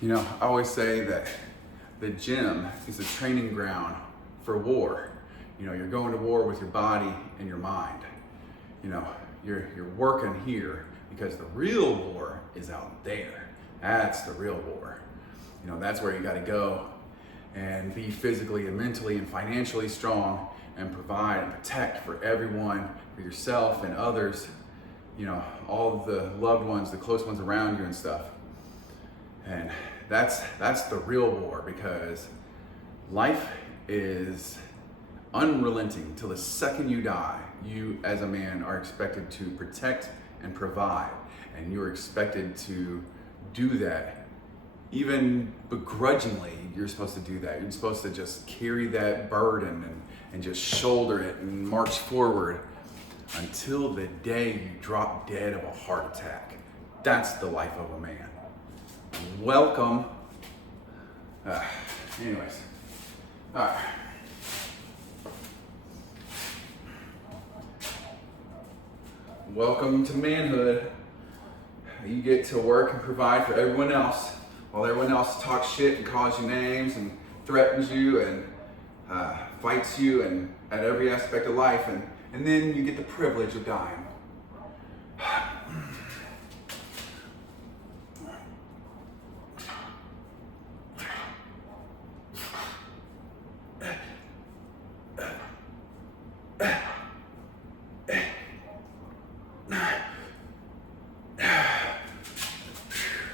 You know, I always say that the gym is a training ground for war. You know, you're going to war with your body and your mind. You know, you're working here because the real war is out there. That's the real war. You know, that's where you got to go and be physically and mentally and financially strong and provide and protect for everyone, for yourself and others, you know, all the loved ones, the close ones around you and stuff. And that's the real war, because life is unrelenting till the second you die. You as a man are expected to protect and provide, and you're expected to do that. Even begrudgingly, you're supposed to do that. You're supposed to just carry that burden and just shoulder it and march forward until the day you drop dead of a heart attack. That's the life of a man. Welcome. Anyways. All right. Welcome to manhood. You get to work and provide for everyone else, while everyone else talks shit and calls you names and threatens you and fights you and at every aspect of life, and then you get the privilege of dying.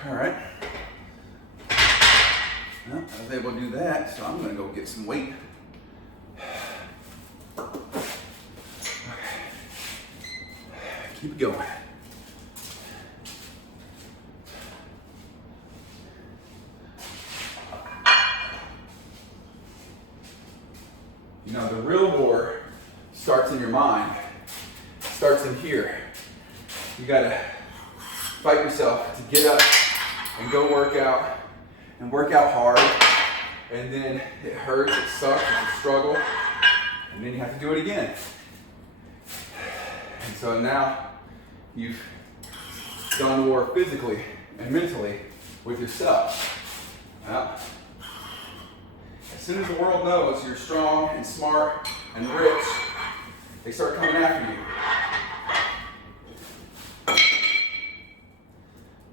All right. Well, I was able to do that, so I'm gonna go get some weight. Keep it going. You know, the real war starts in your mind. It starts in here. You gotta fight yourself to get up and go work out, and work out hard, and then it hurts, it sucks, it's a struggle, and then you have to do it again. And so now you've done war physically and mentally with yourself. Now, as soon as the world knows you're strong and smart and rich, they start coming after you.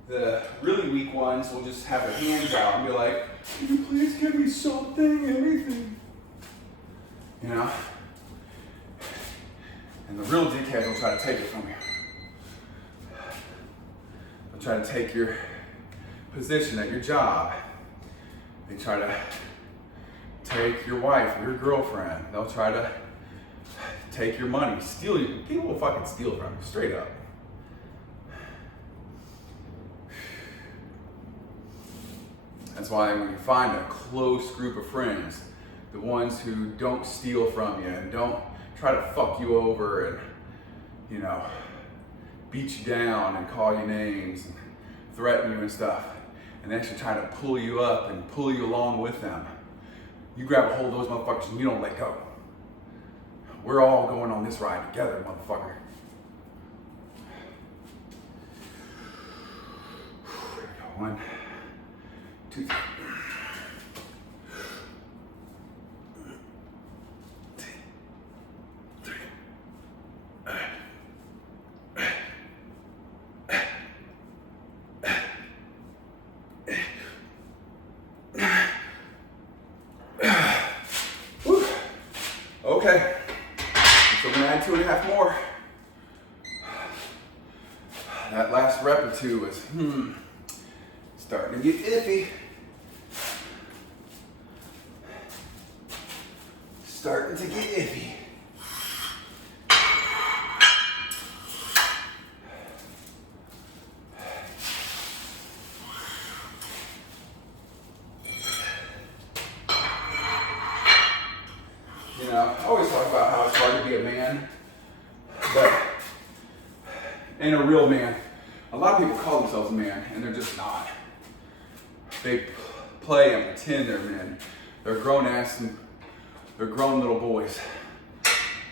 The really weak ones will just have their hands out and be like, "Can you please give me something, anything?" You know? And the real dickheads will try to take it from you. They'll try to take your position at your job. They try to take your wife or your girlfriend. They'll try to take your money, steal you. People will fucking steal from you, straight up. That's why when you find a close group of friends, the ones who don't steal from you and don't try to fuck you over and, you know, beat you down and call you names and threaten you and stuff, and they actually try to pull you up and pull you along with them, you grab a hold of those motherfuckers and you don't let go. We're all going on this ride together, motherfucker. One, two, three. Okay, so we're gonna add 2.5 more. That last rep or two was, starting to get iffy. Starting to get iffy. You know, I always talk about how it's hard to be a man, but ain't a real man. A lot of people call themselves a man, and they're just not. They play and pretend they're men. They're grown ass and they're grown little boys.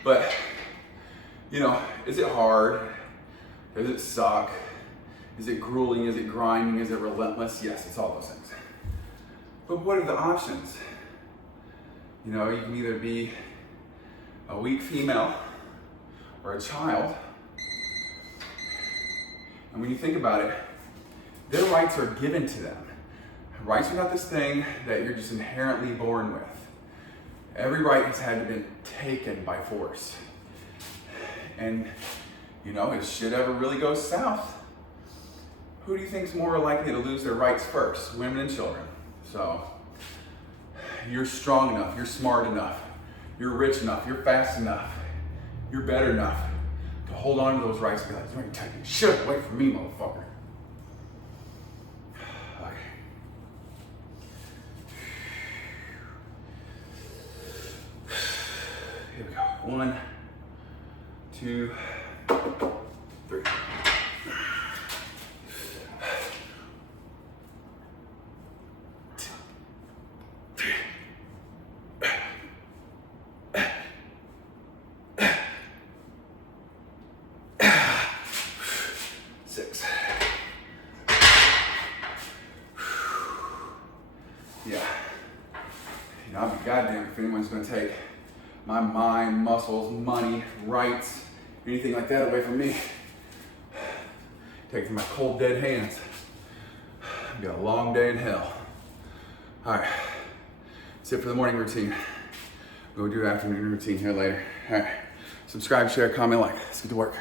But, you know, is it hard? Does it suck? Is it grueling? Is it grinding? Is it relentless? Yes, it's all those things. But what are the options? You know, you can either be a weak female or a child. And when you think about it, their rights are given to them. Rights are not this thing that you're just inherently born with. Every right has had to be taken by force. And, you know, if shit ever really goes south, who do you think is more likely to lose their rights first? Women and children. So, you're strong enough, you're smart enough, you're rich enough, you're fast enough, you're better enough to hold on to those rights and be like, you ain't taking shit away from me, motherfucker. Okay. Here we go. 1, 2, 3. Yeah. You know, I'll be goddamn if anyone's gonna take my mind, muscles, money, rights, anything like that away from me. Take it from my cold, dead hands. I've got a long day in hell. All right, that's it for the morning routine. We'll do afternoon routine here later. All right, subscribe, share, comment, like. Let's get to work.